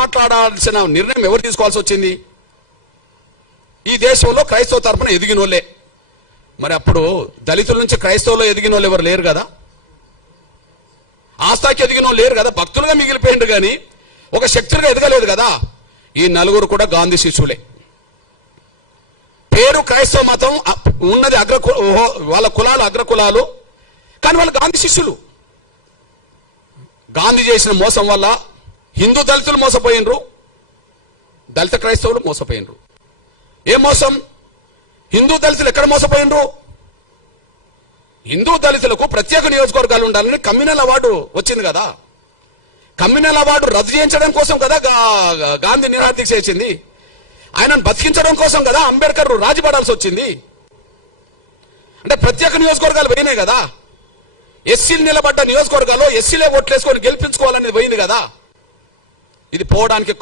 మాట్లాడాల్సిన నిర్ణయం ఎవరు తీసుకోవాల్సి వచ్చింది? ఈ దేశంలో క్రైస్తవ తరపున ఎదిగినోళ్ళే. మరి అప్పుడు దళితుల నుంచి క్రైస్తవులు ఎదిగిన వాళ్ళు ఎవరు లేరు కదా, ఆస్థాకి ఎదిగిన వాళ్ళు లేరు కదా, భక్తులుగా మిగిలిపోయిండు కానీ ఒక శక్తులుగా ఎదగలేదు కదా. ఈ నలుగురు కూడా గాంధీ శిష్యులే. పేరు క్రైస్తవ మతం ఉన్నది వాళ్ళ కులాలు అగ్రకులాలు, కానీ వాళ్ళు గాంధీ శిష్యులు. గాంధీ చేసిన మోసం వల్ల హిందూ దళితులు మోసపోయినరు, దళిత క్రైస్తవులు మోసపోయినరు. ఏ మోసం? హిందూ దళితులు ఎక్కడ మోసపోయినరు? హిందూ దళితులకు ప్రత్యేక నియోజకవర్గాలు ఉండాలని కమ్యూనల్ అవార్డు వచ్చింది కదా. కమ్యూనల్ అవార్డు రద్దు చేయించడం కోసం కదా గాంధీ నిరాదీక్ష చేసింది. ఆయనను బతికించడం కోసం కదా అంబేద్కర్ రాజీపడాల్సి వచ్చింది. అంటే ప్రత్యేక నియోజకవర్గాలు పోయినాయి కదా. ఎస్సీలు నిలబడ్డ నియోజకవర్గాల్లో ఎస్సీలే ఓట్లేసుకొని గెలిపించుకోవాలనేది పోయింది కదా. ఇది పోవడానికి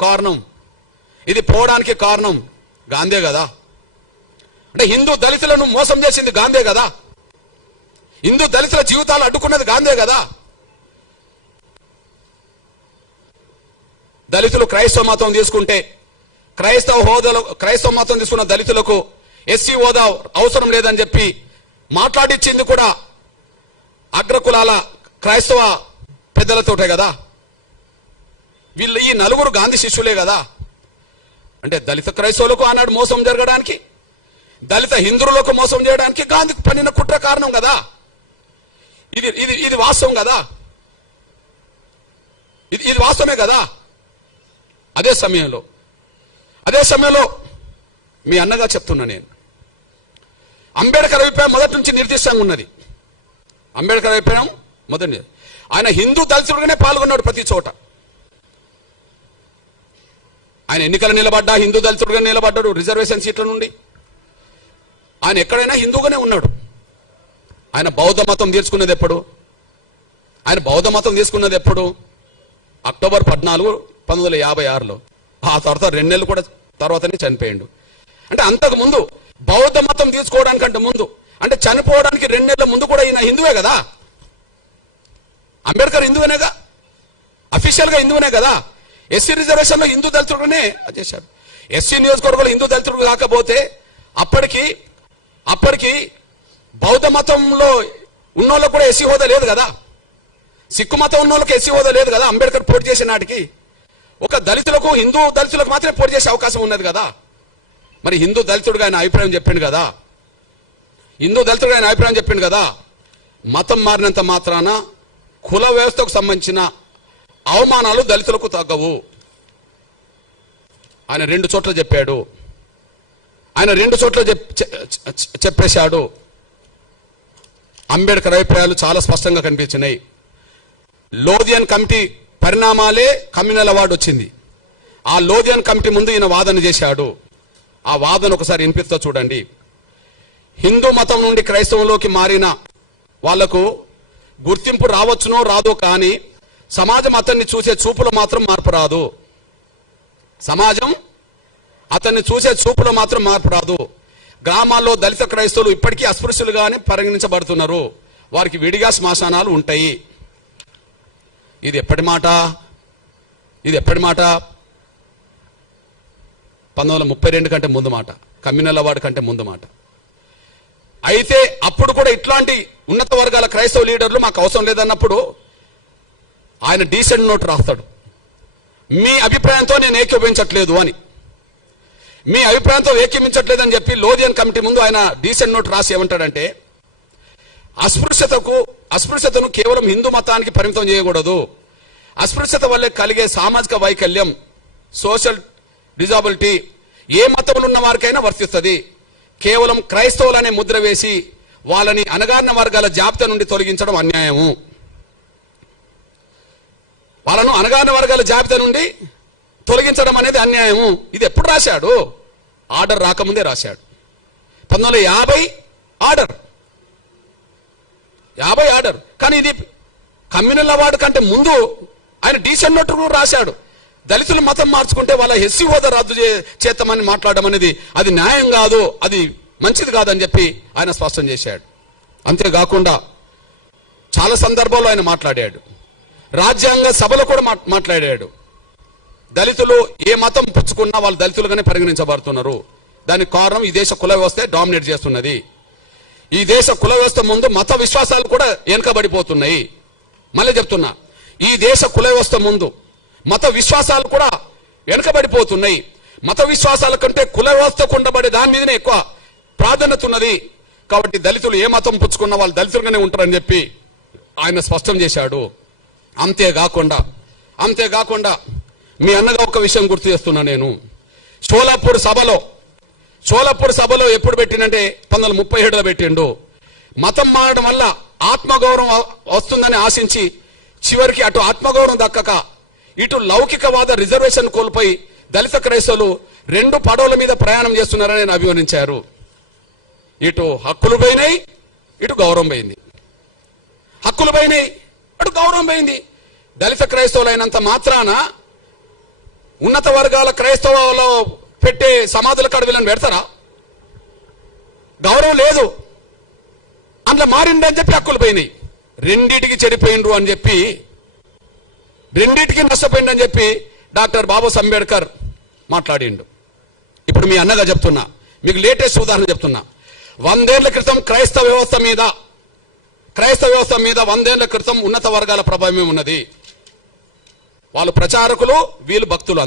కారణం గాంధీ కదా. అంటే హిందూ దళితులను మోసం చేసింది గాంధీ కదా. హిందూ దళితుల జీవితాలు అడ్డుకున్నది గాంధీ కదా. దళితులు క్రైస్తవ మతం తీసుకుంటే క్రైస్తవ మతం తీసుకున్న దళితులకు ఎస్సీ హోదా అవసరం లేదని చెప్పి మాట్లాడిచ్చింది కూడా అగ్రకులాల క్రైస్తవ పెద్దలతోటే కదా. వీళ్ళు ఈ నలుగురు గాంధీ శిష్యులే కదా. అంటే దళిత క్రైస్తవులకు ఆనాడు మోసం జరగడానికి, దళిత హిందువులకు మోసం చేయడానికి గాంధీ పన్నిన కుట్ర కారణం కదా. ఇది వాస్తవం కదా. ఇది వాస్తవమే కదా. అదే సమయంలో మీ అన్నగా చెప్తున్నా నేను, అంబేద్కర్ అభిప్రాయం మొదటి నుంచి నిర్దిష్టంగా ఉన్నది. అంబేద్కర్ అభిప్రాయం మొదటి, ఆయన హిందూ దళితుడుగానే పాల్గొన్నాడు ప్రతి చోట. ఆయన ఎన్నికలు నిలబడ్డా హిందూ దళితుడుగా నిలబడ్డాడు. రిజర్వేషన్ సీట్ల నుండి ఆయన ఎక్కడైనా హిందూగానే ఉన్నాడు. ఆయన బౌద్ధ మతం తీసుకున్నది ఎప్పుడు? అక్టోబర్ 14, 1956లో. ఆ తర్వాత 2 నెలలు కూడా తర్వాతనే చనిపోయిండు. అంటే అంతకు ముందు బౌద్ధ మతం తీసుకోవడానికంటే ముందు, అంటే చనిపోవడానికి 2 నెలల ముందు కూడా ఈయన హిందువే కదా. అంబేద్కర్ హిందువునేగా, అఫీషియల్ గా హిందువునే కదా. ఎస్సీ రిజర్వేషన్ లో హిందూ దళితుడునే చేశాడు. ఎస్సీ నియోజకవర్గంలో హిందూ దళితుడు కాకపోతే అప్పటికి బౌద్ధ మతంలో ఉన్నోళ్ళకు కూడా ఎస్సీ హోదా లేదు కదా. సిక్కు మతం ఉన్నోళ్ళకి ఎస్సీ హోదా లేదు కదా. అంబేద్కర్ పోటీ చేసే నాటికి ఒక దళితులకు, హిందూ దళితులకు మాత్రమే పోటీ చేసే అవకాశం ఉన్నది కదా. మరి హిందూ దళితుడుగా ఆయన అభిప్రాయం చెప్పిండు కదా. మతం మారినంత మాత్రాన కుల వ్యవస్థకు సంబంధించిన అవమానాలు దళితులకు తగ్గవు. ఆయన 2 చోట్ల చెప్పాడు. చెప్పేశాడు. అంబేద్కర్ అభిప్రాయాలు చాలా స్పష్టంగా కనిపించినాయి. లోధియన్ కమిటీ పరిణామాలే కమ్యూనల్ అవార్డు వచ్చింది. ఆ లోధియన్ కమిటీ ముందు ఈయన వాదన చేశాడు. ఆ వాదన ఒకసారి వినిపిస్తా చూడండి. హిందూ మతం నుండి క్రైస్తవంలోకి మారిన వాళ్లకు గుర్తింపు రావచ్చునో రాదో, కానీ సమాజం అతన్ని చూసే చూపులో మాత్రం మార్పు రాదు. గ్రామాల్లో దళిత క్రైస్తవులు ఇప్పటికీ అస్పృశ్యులుగానే పరిగణించబడుతున్నారు. వారికి విడిగా శ్మశానాలు ఉంటాయి. ఇది ఎప్పటి మాట? 1932 కంటే ముందు మాట, కమ్యూనల్ అవార్డు కంటే ముందు మాట. అయితే అప్పుడు కూడా ఇట్లాంటి ఉన్నత వర్గాల క్రైస్తవ లీడర్లు మాకు అవసరం లేదన్నప్పుడు ఆయన డీసెంట్ నోట్ రాస్తాడు. మీ అభిప్రాయంతో నేను ఏకీభవించట్లేదు అని. మీ అభిప్రాయంతో ఏకీభవించట్లేదని చెప్పి లోధియన్ కమిటీ ముందు ఆయన డీసెంట్ నోట్ రాసి ఏమంటాడంటే, అస్పృశ్యతను కేవలం హిందూ మతానికి పరిమితం చేయకూడదు. అస్పృశ్యత వల్లే కలిగే సామాజిక వైకల్యం, సోషల్ డిజాబిలిటీ ఏ మతంలో ఉన్న వారికైనా వర్తిస్తుంది. కేవలం క్రైస్తవులనే ముద్ర వేసి వాళ్ళని అణగారిన వర్గాల జాబితా నుండి తొలగించడం అన్యాయము. వాళ్ళను అణగారిన వర్గాల జాబితా నుండి తొలగించడం అనేది అన్యాయము. ఇది ఎప్పుడు రాశాడు? ఆర్డర్ రాకముందే రాశాడు. 1950 ఆర్డర్. కానీ ఇది కమ్యూనల్ అవార్డు కంటే ముందు ఆయన డీసెంట్ నోట్ రాశాడు. దళితులు మతం మార్చుకుంటే వాళ్ళ ఎస్సీ హోదా రద్దు చేస్తామని మాట్లాడడం అనేది అది న్యాయం కాదు, అది మంచిది కాదని చెప్పి ఆయన స్పష్టం చేశాడు. అంతేకాకుండా చాలా సందర్భాల్లో ఆయన మాట్లాడాడు. రాజ్యాంగ సభలో కూడా మాట్లాడాడు. దళితులు ఏ మతం పుచ్చుకున్నా వాళ్ళు దళితులుగానే పరిగణించబడుతున్నారు. దానికి కారణం ఈ దేశ కుల వ్యవస్థ డామినేట్ చేస్తున్నది. ఈ దేశ కుల వ్యవస్థ ముందు మత విశ్వాసాలు కూడా వెనుకబడిపోతున్నాయి. మళ్ళీ చెప్తున్నా, ఈ దేశ కుల వ్యవస్థ ముందు మత విశ్వాసాలు కూడా వెనుకబడిపోతున్నాయి. మత విశ్వాసాల కంటే కుల వ్యవస్థకు ఉండబడే దాని మీదనే ఎక్కువ ప్రాధాన్యత ఉన్నది. కాబట్టి దళితులు ఏ మతం పుచ్చుకున్నా వాళ్ళు దళితులుగానే ఉంటారని చెప్పి ఆయన స్పష్టం చేశాడు. అంతేకాకుండా మీ అన్నగా ఒక విషయం గుర్తు చేస్తున్నా నేను. షోలాపూర్ సభలో ఎప్పుడు పెట్టినంటే 1937లో పెట్టిండు. మతం మారడం వల్ల ఆత్మగౌరవం వస్తుందని ఆశించి చివరికి అటు ఆత్మగౌరవం దక్కక ఇటు లౌకికవాద రిజర్వేషన్ కోల్పోయి దళిత క్రైస్తవులు 2 పడవల మీద ప్రయాణం చేస్తున్నారని ఆయన అభివర్ణించారు. ఇటు హక్కులు పోయినాయి, ఇటు గౌరవం పోయింది. హక్కులు పోయినాయి, అటు గౌరవం పోయింది. దళిత క్రైస్తవులైనంత మాత్రాన ఉన్నత వర్గాల క్రైస్తవులో పెట్టే సమాధుల కాడ వీళ్ళని పెడతారా? గౌరవం లేదు, అందులో మారిందని చెప్పి హక్కులు పోయినాయి. రెండిటికి చెడిపోయిండ్రు అని చెప్పి, రెండిటికి నష్టపోయిందని చెప్పి డాక్టర్ బాబాసాహెబ్ అంబేద్కర్ మాట్లాడిండు. ఇప్పుడు మీ అన్నగా చెప్తున్నా, మీకు లేటెస్ట్ ఉదాహరణ చెప్తున్నా. 100 ఏళ్ల క్రితం క్రైస్తవ వ్యవస్థ మీద 100 ఏళ్ల క్రితం ఉన్నత వర్గాల ప్రభావం ఉన్నది. వాళ్ళు ప్రచారకులు, వీళ్ళు భక్తులు.